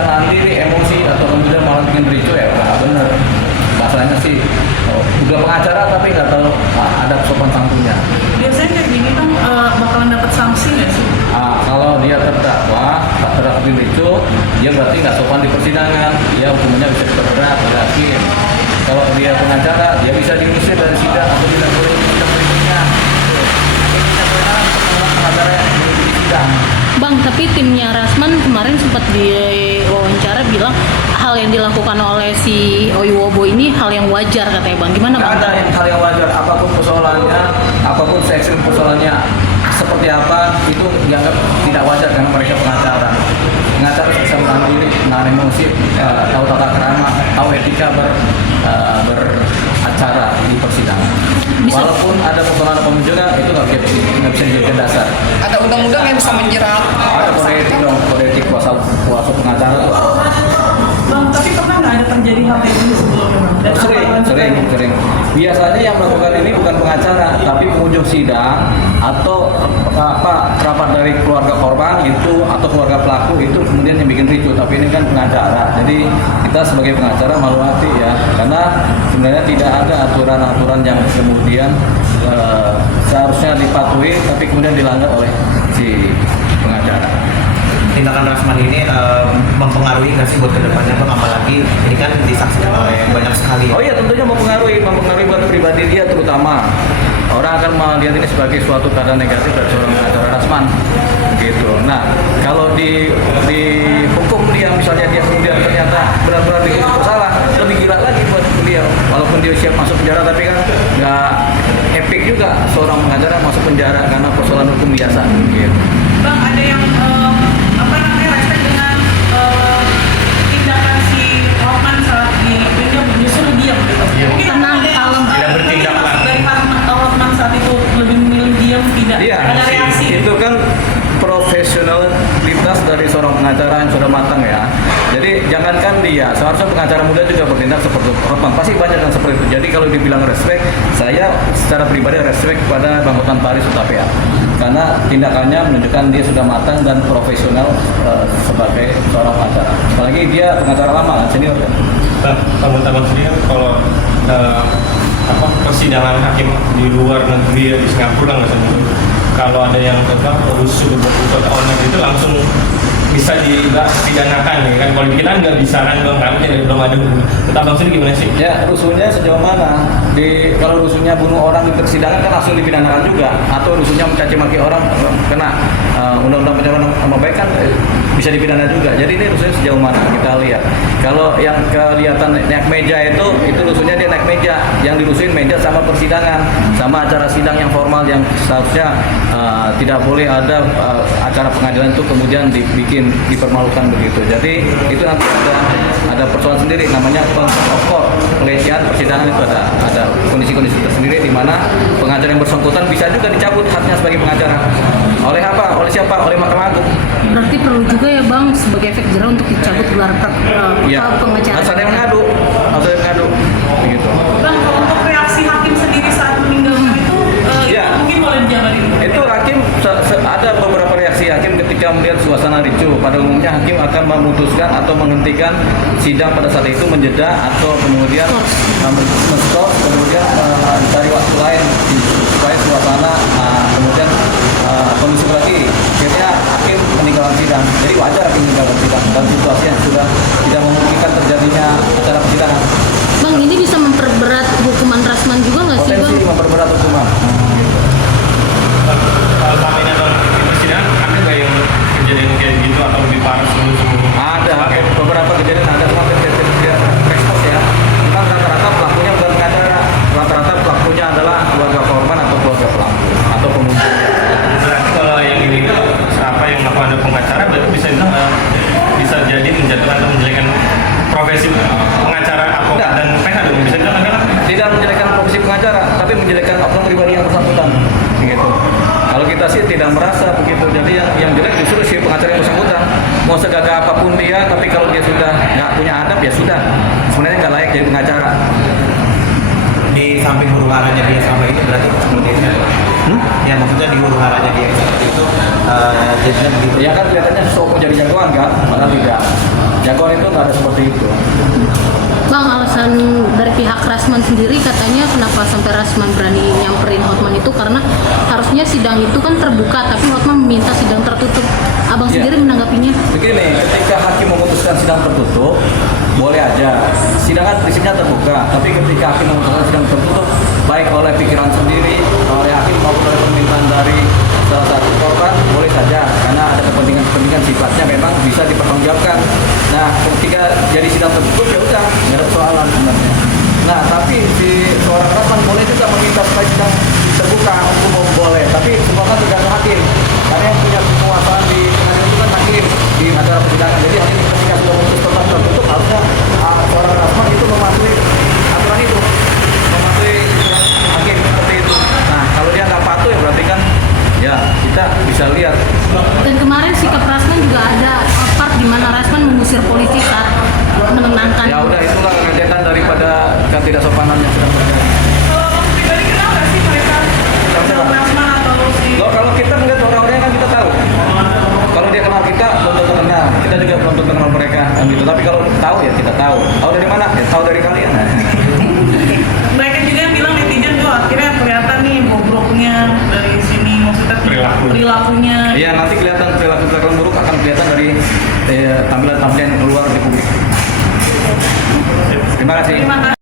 bisa nahan diri emosi atau kemudian malah bikin ricu ya nggak bener. Bahasanya sih udah pengacara tapi nggak tahu ada sopan santunnya. Biasanya kayak gini kan bakalan dapat sanksi nggak sih? Kalau dia terdakwa terhadap ricu, dia berarti nggak sopan di persidangan, dia hukumannya bisa diperberat oleh hakim. Kalau dia pengacara, dia bisa diusir dari sidang atau tidak boleh di sidang berikutnya. Ini bisa kewenangan untuk menolak pengacara yang di sidang. Bang, tapi timnya Rasman kemarin sempat diwawancara bilang hal yang dilakukan oleh si Oyowo ini hal yang wajar katanya Bang. Gimana Bang? Ada yang hal yang wajar, apapun persoalannya, apapun se-ekstrim persoalannya seperti apa, itu dianggap tidak wajar karena mereka pengacara. Pengacara bisa menahan diri, menahan emosi, tahu tata krama, tahu etika beracara di persidangan. Walaupun ada persoalan pemujungan, itu nggak bisa dijadikan dasar. Ada undang-undang yang bisa menjerat. Ada kode etik dong, kode etik kuasa pengacara tuh. Bang, tapi pernah nggak ada terjadi hal kayak gini sebelumnya? Dan Sering. Biasanya yang melakukan ini bukan pengacara, tapi pengunjung sidang atau rapat dari keluarga korban itu atau keluarga pelaku itu kemudian yang bikin ricu. Tapi ini kan pengacara, jadi kita sebagai pengacara malu hati ya, karena sebenarnya tidak ada aturan-aturan yang kemudian seharusnya dipatuhi, tapi kemudian dilanggar oleh si pengacara. Tindakan Rasman ini mempengaruhi nggak sih buat kedepannya Bang? Apalagi ini kan disaksikan oleh banyak sekali. Oh iya, tentunya mempengaruhi buat pribadi dia terutama. Orang akan melihat ini sebagai suatu keadaan negatif dari seorang pengacara Rasman, gitu. Nah, kalau di hukum dia, misalnya dia kemudian ternyata benar-benar bersalah, lebih gila lagi buat beliau. Walaupun dia siap masuk penjara, tapi kan nggak epic juga seorang pengacara masuk penjara karena persoalan hukum biasa. Gitu. Bang, ada yang respect dengan tindakan si Hotman saat dia justru diam gitu. Mungkin Tenang, ada yang kalem. Tidak bertindak lah. dari Hotman saat itu lebih memilih diam, tidak Iya, ada reaksi. itu kan profesionalitas dari seorang pengacara yang sudah matang ya. Jadi jangankan dia, seharusnya pengacara muda juga bertindak seperti Hotman. Pasti banyak yang seperti itu. Jadi kalau dibilang respect, saya secara pribadi respect kepada Bang Hotman Paris Hutapea. Karena tindakannya menunjukkan dia sudah matang dan profesional sebagai seorang pengacara. Apalagi dia pengacara lama kan, senior kan. Teman-teman sendiri kalau persidangan hakim di luar negeri ya, di Singapura nggak sih, kalau ada yang gagal rusuh berbuat online itu langsung bisa dipidanakan ya kan. Kalau kita nggak bisa kan Bang, karena belum ada. Kita Bang sendiri gimana sih? Ya, rusuhnya sejauh mana? Kalau rusuhnya bunuh orang di persidangan kan langsung dipidanakan juga, atau rusuhnya mencaci maki orang kena undang-undang pencemaran nama baik kan bisa dipidana juga. Jadi ini rusuhnya sejauh mana kita lihat. Kalau yang kelihatan naik meja itu rusuhnya dia naik meja, yang dirusuhin meja sama persidangan, sama acara sidang yang formal yang seharusnya tidak boleh ada acara pengadilan itu kemudian dipermalukan begitu. Jadi itu nanti ada persoalan sendiri namanya contempt of court. Pelecehan persidangan itu ada kondisi-kondisi tersendiri di mana pengacara yang bersangkutan bisa juga dicabut haknya sebagai pengacara. Oleh apa? Oleh siapa? Oleh Mahkamah Agung. Berarti perlu juga ya Bang sebagai efek jerah untuk dicabut gelar pengacara. Harus ada yang mengadu. Begitu. Bang, kalau untuk reaksi hakim sendiri saat meninggalkan itu mungkin boleh dijabarin. Itu hakim ada beberapa reaksi hakim ketika melihat suasana ricuh. Pada umumnya hakim akan memutuskan atau menghentikan sidang pada saat itu, menjeda atau kemudian men-stop, kemudian mencari waktu lain supaya suasana kemudian kondisi lagi. Akhirnya hakim meninggalkan sidang. Jadi wajar hakim meninggalkan sidang dalam situasi yang sudah tidak memungkinkan terjadinya acara persidangan. Bang, ini bisa memperberat hukuman Rasman juga nggak sih Bang? Potensi memperberat hukuman. Kalau selama ini Bang di persidangan ada nggak yang kejadian kayak gitu atau lebih parah sebelum-sebelumnya? Ada, beberapa kejadian ada sampai tidak respon ya. Memang rata-rata pelakunya bukan pengacara, rata-rata pelakunya adalah keluarga korban atau keluarga pelaku atau pengunjung. Berarti kalau yang ini siapa yang melakukan ada pengacara berarti bisa jadi menjatuhkan atau menjelekan profesi pengacara advokat dan PH dong, bisa dibilang kan? Tidak menjelekan profesi pengacara, tapi menjelekan oknum pribadi yang bersangkutan. Begitu. Kalau kita sih tidak merasa begitu. Jadi yang jelek justru si pengacara yang bersangkutan. Mau segagah apapun dia, tapi kalau dia sudah nggak punya adab ya sudah. Sebenarnya nggak layak jadi pengacara. Di samping huru-haranya dia sama ini berarti seperti itu. Ya maksudnya di huru haranya dia seperti itu jadinya begitu. Ya kan kelihatannya sok mau jadi jagoan kan, padahal tidak. Jagoan itu nggak ada seperti itu. Bang, alasan dari pihak Rasman sendiri katanya kenapa sampai Rasman berani nyamperin Hotman itu karena harusnya sidang itu kan terbuka, tapi Hotman meminta sidang tertutup. Abang Iya. sendiri menanggapinya? Begini, ketika hakim memutuskan sidang tertutup, boleh aja. Sidang kan prinsipnya terbuka, tapi ketika hakim memutuskan sidang tertutup, baik oleh pikiran sendiri, oleh hakim maupun oleh permintaan dari salah satu korban, boleh saja, karena ada kepentingan sifatnya memang bisa dipertanggungjawabkan. Nah, ketika jadi sidang tertutup ya udah, nggak ada persoalan sebenarnya. Nah, tapi si seorang Rasman boleh juga meminta supaya sidang terbuka untuk boleh, tapi semua kan tergantung hakim. Karena yang punya kekuasaan di pengadilan itu kan hakim di acara persidangan. Jadi hakim ketika sudah memutus tentang tertutup harusnya seorang Rasman itu mematuhi aturan itu, mematuhi hakim seperti itu. Nah, kalau dia nggak patuh ya berarti kan ya kita bisa lihat. Dan kemarin sikap Rasman juga ada part di mana Rasman mengusir polisi saat menenangkan. Ya udah itulah rentetan daripada ketidaksopanan yang sedang terjadi. Kalau Bang pribadi kenal nggak sih mereka? Kenal Rasman atau si Kalau kita melihat orang-orangnya kan kita tahu. Kalau dia kenal kita, belum tentu kenal. Kita juga belum tentu kenal mereka, kan gitu. Tapi kalau tahu ya kita tahu. Tahu dari mana? Ya tahu dari kalian. mereka juga yang bilang netizen tuh akhirnya kelihatan nih bobroknya dari sini, maksudnya perilakunya. Iya, nanti kelihatan perilaku buruk akan kelihatan dari tampilan-tampilan keluar di publik. Terima kasih. Terima kasih.